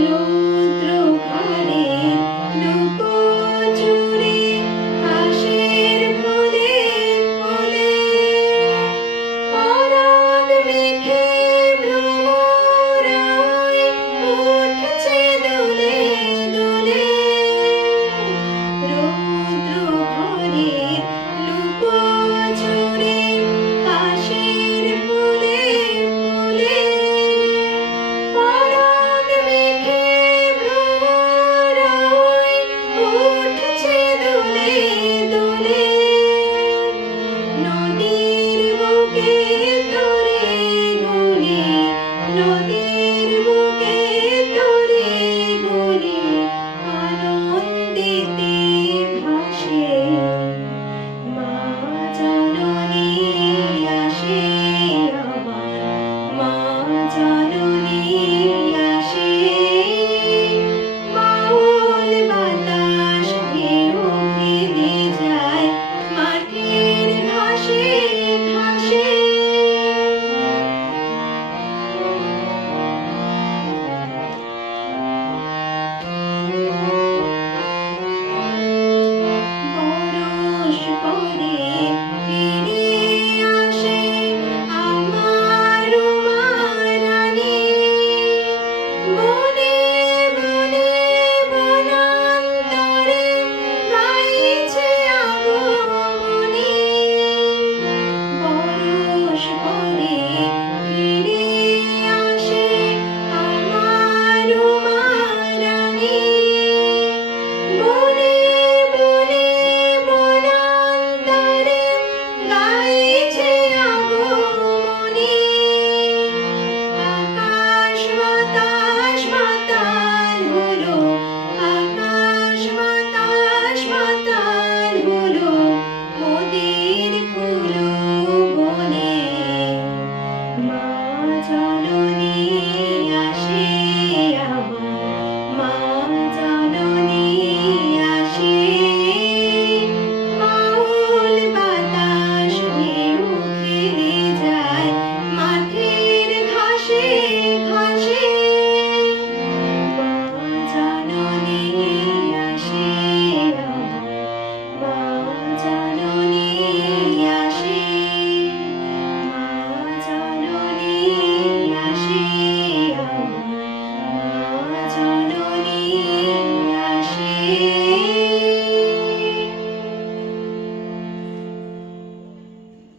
রৌদ্র ঘরে লুকোচুরি হাসির ফুলে ফুলে পরাণ মেঘে ভ্রমরায় উঠছে দোলে দোলে রৌদ্র ঘরে লুকোচুরি হাসির ফুলে ফুলে পরাণ মেঘে ভ্রমরায় উঠছে দোলে দোলে নদীর বুকে তোরে গুলি নদীর বুকে তোরে গুলি আনন্দিতে ভাসে মা জননী আসে আমার মা জননী আসে বাউল বাতাস ঢেউ খেলে যায় মাঠের ঘাসে ঘাসে বরষ পরে ফিরে আসে আমার মা রানী বনে বনে বনান্তরে গাইছে আগমনী বরষ পরে ফিরে আসে আমার মা রানী বনে বনে বনান্তরে গাইছে আগমনী আকাশ বাতাস মাতাল হলো আকাশ বাতাস মাতাল হলো মোদের ফুলো বনে মা জননী আসে